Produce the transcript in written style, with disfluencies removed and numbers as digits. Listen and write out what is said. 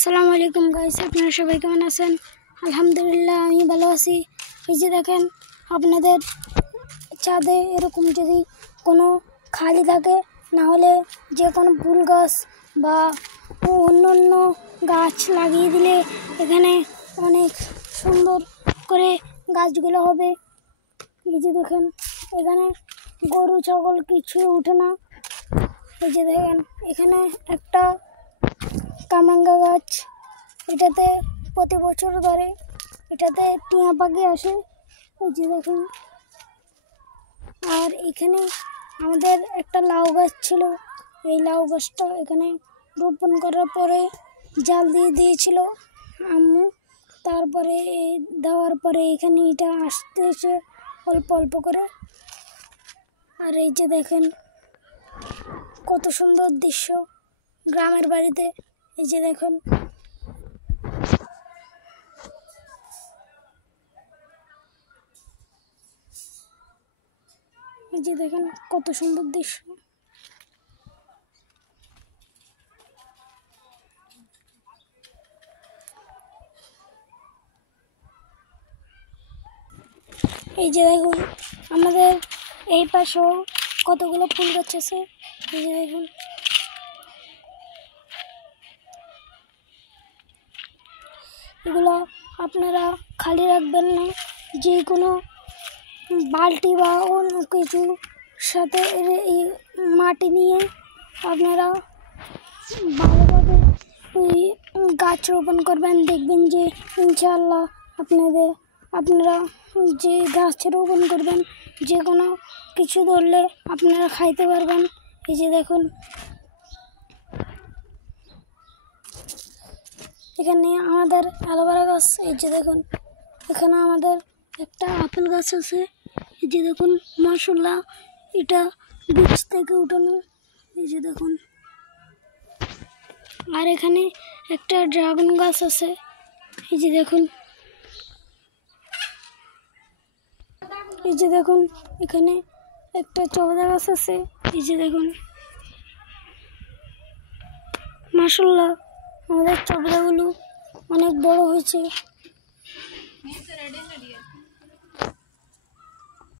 আসসালামু আলাইকুম গাইস, আপনারা সবাই কেমন আছেন? আলহামদুলিল্লাহ আমি ভালো আছি। এই যে দেখেন, আপনাদের ছাদে এরকম যদি কোনো খালি থাকে, না হলে যে কোনো ফুল গাছ বা অন্য গাছ লাগিয়ে দিলে এখানে অনেক সুন্দর করে গাছগুলো হবে। এই যে দেখেন, এখানে গরু ছাগল কিছু উঠে না। এই যে দেখেন, এখানে একটা কামরাঙ্গা গাছ, এটাতে প্রতি বছর ধরে এটাতে টিয়া পাখি আসে। এই যে দেখুন, আর এখানে আমাদের একটা লাউ গাছ ছিল। এই লাউ গাছটা এখানে রোপণ করার পরে জাল দিয়ে দিয়েছিল আম্মু। তারপরে দেওয়ার পরে এখানে এটা আসতেছে অল্প অল্প করে। আর এই যে দেখেন, কত সুন্দর দৃশ্য গ্রামের বাড়িতে। এই যে দেখুন, এই যে দেখেন কত সুন্দর দৃশ্য। এই যে দেখুন, আমাদের এই পাশেও কতগুলো ফুল গাছ আছে। এই যে দেখুন, এগুলো আপনারা খালি রাখবেন না। যে কোনো বালতি বা অন্য কিছু সাথে এই মাটি নিয়ে আপনারা ভালোভাবে ওই গাছ রোপণ করবেন। দেখবেন যে ইনশাআল্লাহ আপনারা যে গাছ রোপণ করবেন, যে কোনো কিছু ধরলে আপনারা খাইতে পারবেন। এই যে দেখুন, এখানে আমাদের অ্যালোভেরা গাছ। এই যে দেখুন, এখানে আমাদের একটা আপেল গাছ আছে। এই যে দেখুন, মাশাআল্লাহ, এটা বীজ থেকে উঠানো। এই যে দেখুন, আর এখানে একটা ড্রাগন গাছ আছে। এই যে দেখুন, এই যে দেখুন, এখানে একটা চবদা গাছ আছে। এই যে দেখুন, মাশাআল্লাহ, আমাদের চবদাগুলো অনেক বড় হয়েছে।